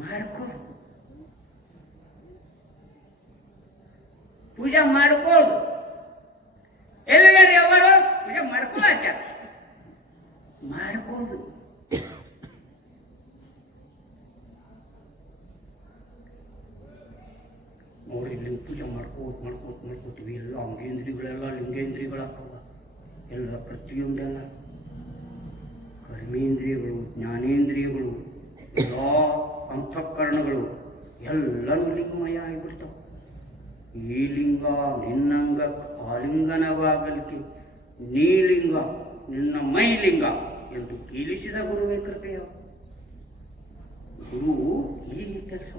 ಮಾಡ್ಕೊ. ಪೂಜಾ ಮಾಡ್ಕೊಳ್ಳೋದು ಎಲ್ಲಿದ್ದಾರೆ ಅವರು? ಪೂಜೆ ಮಾಡ್ಕೊಳ್ಳಾಟ ಮಾಡ್ಕೊಳ್ಳೋದು ನೋಡಿ ಲಿಂಗ ಪೂಜೆ ಮಾಡ್ಕೋತ ಮಾಡ್ಕೋತ ಮಾಡ್ಕೋತೀವಿ ಎಲ್ಲ ಅಂಗೇಂದ್ರಿಗಳೆಲ್ಲ ಲಿಂಗೇಂದ್ರಿಗಳಾಗ್ತವ. ಎಲ್ಲ ಪ್ರತಿಯೊಂದೆಲ್ಲ. ಕರ್ಮೇಂದ್ರಿಯಗಳು, ಜ್ಞಾನೇಂದ್ರಿಯಗಳು, ಎಲ್ಲ ಅಂತಃಕರಣಗಳು ಎಲ್ಲನೂ ಲಿಂಗಮಯ ಆಗಿಬಿಡ್ತಾವೆ. ಈ ಲಿಂಗ ನಿನ್ನಂಗ, ಆಲಿಂಗನವಾಗಲಿಕ್ಕೆ ನೀಲಿಂಗ, ನಿನ್ನ ಮೈಲಿಂಗ ಎಂದು ಕೀಲಿಸಿದ ಗುರುವೇ ಕೃಪೆಯ. ಗುರು ಈ ಕೆಲಸ.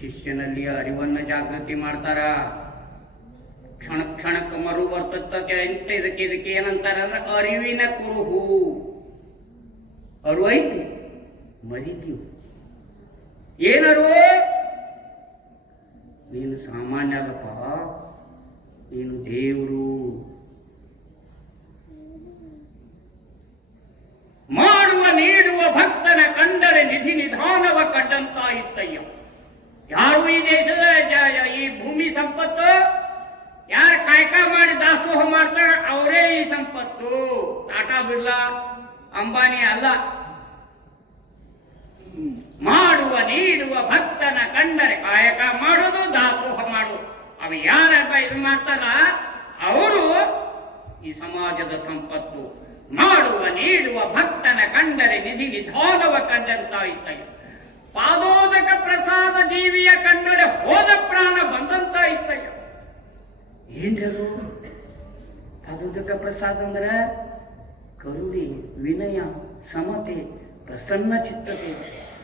ಶಿಷ್ಯನಲ್ಲಿ ಅರಿವನ್ನ ಜಾಗೃತಿ ಮಾಡ್ತಾರ? ಕ್ಷಣ ಕ್ಷಣಕ್ಕೆ ಮರು ಬರ್ತಕ್ಕೆ ಅಂತ ಇದಕ್ಕೆ ಇದಕ್ಕೆ ಏನಂತಾರೆ ಅಂದ್ರೆ ಅರಿವಿನ ಕುರುಹು. ಅರು ಐತಿ? ಮರಿತೀವಿ. ಏನರು? ನೀನು ಸಾಮಾನ್ಯ ಅಲ್ಲಪ್ಪ. ನೀನು ದೇವರು. ಮಾಡುವ, ನೀಡುವ ಭಕ್ತನ ಕಂಡರೆ ನಿಧಿ ನಿಧಾನವ ಕಡ್ಡಂತ ಇತ್ತಯ್ಯ ಯಾರು ಈ ದೇಶದ ಈ ಭೂಮಿ ಸಂಪತ್ತು? ಯಾರು ಕಾಯಕ ಮಾಡಿ ದಾಸೋಹ ಮಾಡ್ತಾರ ಅವರೇ ಈ ಸಂಪತ್ತು. ಟಾಟಾ ಬಿರ್ಲಾ, ಅಂಬಾನಿ ಅಲ್ಲ. ಮಾಡುವ, ನೀಡುವ ಭಕ್ತನ ಕಂಡರೆ ಕಾಯಕ ಮಾಡೋದು, ದಾಸೋಹ ಮಾಡು ಅವ ಯಾರಪ್ಪ ಇದು ಮಾಡ್ತಾರ? ಅವರು ಈ ಸಮಾಜದ ಸಂಪತ್ತು. ಮಾಡುವ, ನೀಡುವ ಭಕ್ತನ ಕಂಡರೆ ನಿಧಿ ನಿಧಾನವ ಕಂಡಂತ ಇತ್ತಯ್ಯ ಪಾದೋದಕ ಪ್ರಸಾದ ಜೀವಿಯ ಕಂಡರೆ ಹೋದ ಪ್ರಾಣ ಬಂದಂತ ಏನ್ರದು ಪಾದೋದಕ ಪ್ರಸಾದ ಅಂದ್ರೆ ಕರುಣೆ, ವಿನಯ, ಸಮತೆ, ಪ್ರಸನ್ನ ಚಿತ್ತತೆ.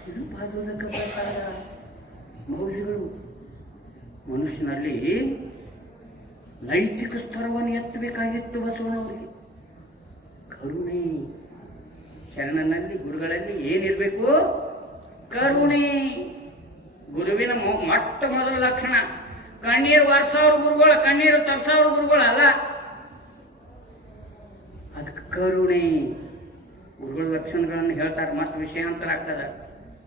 ಇದು ಪಾದೋದಕ ಪ್ರಸಾದ. ಮೌಲ್ಯಗಳು. ಮನುಷ್ಯನಲ್ಲಿ ನೈತಿಕ ಸ್ತರವನ್ನು ಎತ್ತಬೇಕಾಗಿತ್ತು ಬಸವನವರಿಗೆ. ಕರುಣೆ. ಶರಣನಲ್ಲಿ, ಗುರುಗಳಲ್ಲಿ ಏನಿರಬೇಕು? ಕರುಣೆ. ಗುರುವಿನ ಮೊಟ್ಟ ಮೊದಲ ಲಕ್ಷಣ. ಕಣ್ಣೀರು ವರ್ಷವ್ರ ಗುರುಗಳು, ಕಣ್ಣೀರು ತರ್ಸೋರು ಗುರುಗಳು ಅಲ್ಲ. ಅದಕ್ಕೆ ಕರುಣೆ. ಗುರುಗಳ ಲಕ್ಷಣಗಳನ್ನು ಹೇಳ್ತಾರೆ, ಮತ್ತೆ ವಿಷಯಾಂತರ ಆಗ್ತದೆ.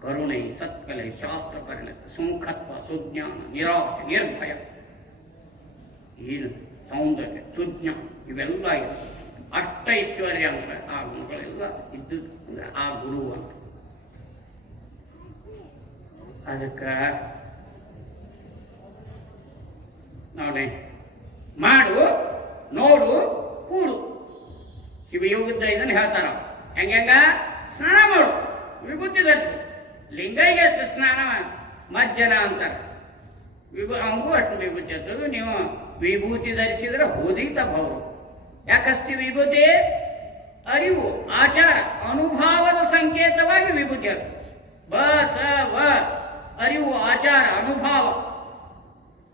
ಕರುಣೆ, ಸತ್ಕಲೆ ಶಾಸ್ತ್ರ ಪರಿಣತ ಸುಮುಖತ್ವ ಸುಜ್ಞಾನ, ನಿರಾಶ, ನಿರ್ಭಯ. ಏನು ಸೌಂದರ್ಯ, ಸುಜ್ಞಾನ, ಇವೆಲ್ಲ ಇದೆ ಅಷ್ಟೈಶ್ವರ್ಯ ಅಂದ್ರೆ ಆ ಗುಣಗಳೆಲ್ಲ ಅಂದ್ರೆ ಆ ಗುರು ಅಂತ. ಅದಕ್ಕೆ ನೋಡಿ. ಮಾಡು, ನೋಡು, ಕೂಡು. ಶಿವಯೋಗದ ಇದನ್ನು ಹೇಳ್ತಾರ ಹೆಂಗೆಂಗ ಸ್ನಾನ ಮಾಡು. ವಿಭೂತಿ ಧರಿಸು. ಲಿಂಗೈಗೆ ಸ್ನಾನ ಮಜ್ಜನ ಅಂತಾರೆ. ವಿಭೂ ಅವನಿಗೂ ಅಷ್ಟು ವಿಭೂತಿ ನೀವು ವಿಭೂತಿ ಧರಿಸಿದ್ರೆ ಹೋದಿತ ಯಾಕಸ್ತಿ ವಿಭೂತಿ? ಅರಿವು, ಆಚಾರ, ಅನುಭಾವದ ಸಂಕೇತವಾಗಿ ವಿಭೂತಿ ಅದು ಬ ಸ ವ ಅರಿವು, ಆಚಾರ, ಅನುಭಾವ.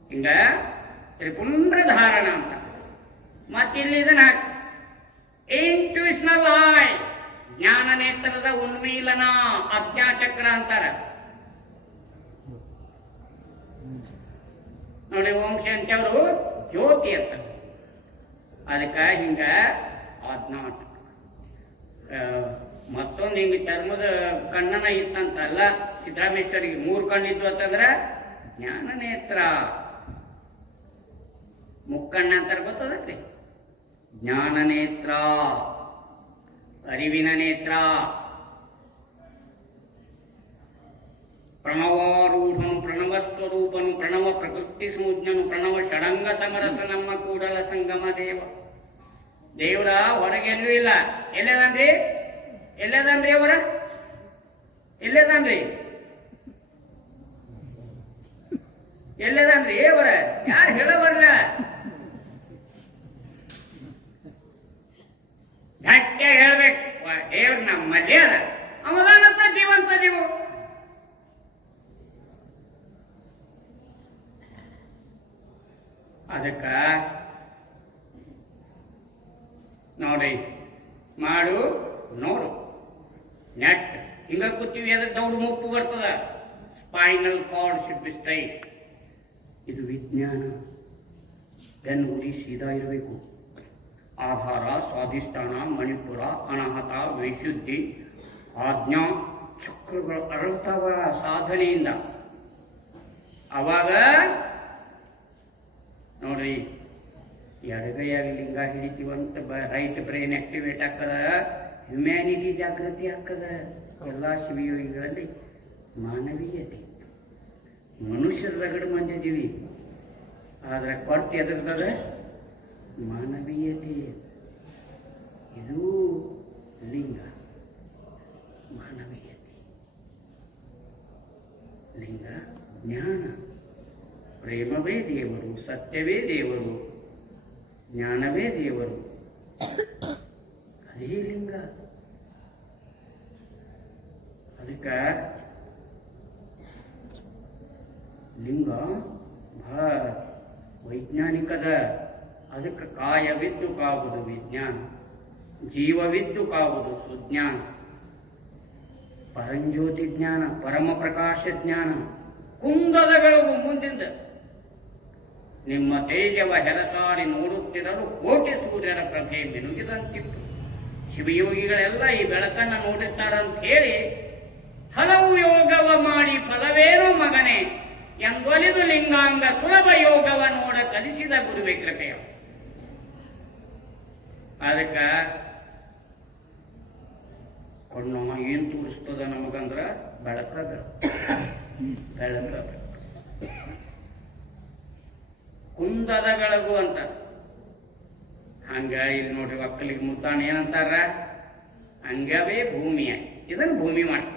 ಹಿಂಗ? ತ್ರಿಪುಂಡ್ರ ಧಾರಣ ಅಂತ. ಮತ್ತಿಲ್ಲಿ ಇದನ್ನ ಇಂಟ್ಯೂಷನಲ್ ಆಯ್ ಜ್ಞಾನ ನೇತ್ರದ ಉನ್ಮೀಲನ, ಅಜ್ಞಾಚಕ್ರ ಅಂತಾರ. ನೋಡಿ ಓಂ ಶಾಂತಿ ಅವರು ಜ್ಯೋತಿ ಅಂತ. ಅದಕ್ಕೆ ಹಿಂಗ ಅಜ್ಞಾಟ ಮತ್ತೊಂದು ಹಿಂಗ ಚರ್ಮದ ಕಣ್ಣನ ಇತ್ತಂತಲ್ಲ ಸಿದ್ದರಾಮೇಶ್ವರಿಗೆ ಮೂರು ಕಣ್ಣಿತ್ತು ಅಂತಂದ್ರೆ ಜ್ಞಾನ ನೇತ್ರ. ಮುಕ್ಕಣ್ಣ ಅಂತಾರೆ ಗೊತ್ತದಲ್ರಿ? ಜ್ಞಾನ ನೇತ್ರ, ಅರಿವಿನ ನೇತ್ರ ಪ್ರಣವಾರೂಢನು ಪ್ರಣವ ಸ್ವರೂಪನು, ಪ್ರಣವ ಪ್ರಕೃತಿ ಸಂಜ್ಞನು ಪ್ರಣವ ಷಡಂಗ ಸಮರಸ ನಮ್ಮ ಕೂಡಲ ಸಂಗಮ ದೇವ. ದೇವರ ಹೊರಗೆಲ್ಲೂ ಇಲ್ಲ. ಎಲ್ಲದನ್ರಿ? ಎಲ್ಲದನ್ರಿ ಅವರ? ಎಲ್ಲದನ್ರಿ? ಎಲ್ಲದನ್ರಿ ಅವರ? ಯಾರು ಹೇಳಬರ್ಲ ಗಟ್ಟಿ ಹೇಳ್ಬೇಕು. ದೇವ್ರ ನಮ್ಮಲ್ಲಿ ಅದ. ಅವದಾನಂತ ಜೀವಂತ ನೀವು. ಅದಕ್ಕ ನೋಡಿ, ಮಾಡು, ನೋಡು. ನೆಟ್. ಹಿಂಗ ಕೂತೀವಿ ಅದ್ರ ದೌಡ್ ಮುಪ್ಪು ಬರ್ತದ. ಸ್ಪೈನಲ್ ಕಾರ್ಡ್ ಸ್ಟ್ರೈಟ್ ಇದು ವಿಜ್ಞಾನ. ಬೆನ್ನು ಉರಿ ಸೀದಾ ಇರಬೇಕು. ಆಹಾರ, ಸ್ವಾಧಿಷ್ಠಾನ, ಮಣಿಪುರ, ಅನಾಹತ, ವೈಶುದ್ಧಿ, ಆಜ್ಞಾ, ಚಕ್ರಗಳು ಅರಳ್ತಾವ ಸಾಧನೆಯಿಂದ. ಅವಾಗ ನೋಡ್ರಿ ಎಡಗೈಯಾಗಿ ಲಿಂಗ ಹಿಡಿತೀವಂತ ಬ ರೈಟ್ ಬ್ರೈನ್ ಆಕ್ಟಿವೇಟ್ ಆಗ್ತದ ಹ್ಯುಮ್ಯಾನಿಟಿ ಜಾಗೃತಿ ಆಗ್ತದ ಎಲ್ಲ ಶಿವಯೋಗಿಗಳಲ್ಲಿ ಮಾನವೀಯತೆ. ಮನುಷ್ಯರ ರಗಡ ಮಂದಿದ್ದೀವಿ. ಆದರೆ ಕೊರತೆ ಎದುರ್ತದ? ಮಾನವೀಯತೆ ಇದೂ ಲಿಂಗ. ಮಾನವೀಯತೆ. ಲಿಂಗ ಜ್ಞಾನ. ಪ್ರೇಮವೇ ದೇವರು, ಸತ್ಯವೇ ದೇವರು, ಜ್ಞಾನವೇ ದೇವರು. ಅದೇ ಲಿಂಗ. ಅದಕ್ಕೆ ಲಿಂಗ ಬಹಳ ವೈಜ್ಞಾನಿಕದ ಅದಕ್ಕೆ ಕಾಯವಿದ್ದು ಕಾವುದು ವಿಜ್ಞಾನ, ಜೀವವಿದ್ದು ಕಾವುದು ಸುಜ್ಞಾನ. ಪರಂಜ್ಯೋತಿ ಜ್ಞಾನ, ಪರಮ ಪ್ರಕಾಶ ಜ್ಞಾನ, ಕುಂದದ ಬೆಳಗು ಮುಂದಿಂದ ನಿಮ್ಮ ತೇಜವ ಹೆರಸಾರಿ ನೋಡುತ್ತಿರಲು ಕೋಟಿ ಸೂರ್ಯರ ಪ್ರಭೆ ಮಿನುಗಿದಂತಿತ್ತು. ಶಿವಯೋಗಿಗಳೆಲ್ಲ ಈ ಬೆಳಕನ್ನು ನೋಡುತ್ತಾರಂತ ಹೇಳಿ ಹಲವು ಯೋಗವ ಮಾಡಿ ಫಲವೇನು ಮಗನೇ ಎಂದೊಲಿದು ಲಿಂಗಾಂಗ ಸುಲಭ ಯೋಗವ ನೋಡ ಕಲಿಸಿದ ಗುರುವೆ ಕೃಪೆಯ. ಅದಕ್ಕ ಕಣ್ಣು ಏನ್ ತೋರಿಸ್ತದ ನಮಗಂದ್ರ ಬೆಳಕದ ಬೆಳಕ ಕುಂದದ ಬೆಳಗು ಅಂತ. ಹಂಗ ಇಲ್ಲಿ ನೋಡ್ರಿ ಒಕ್ಕಲಿಗೆ ಮುತ್ತಾನ ಏನಂತಾರ? ಹಂಗವೇ ಭೂಮಿಯ. ಇದನ್ನ ಭೂಮಿ ಮಾಡಿ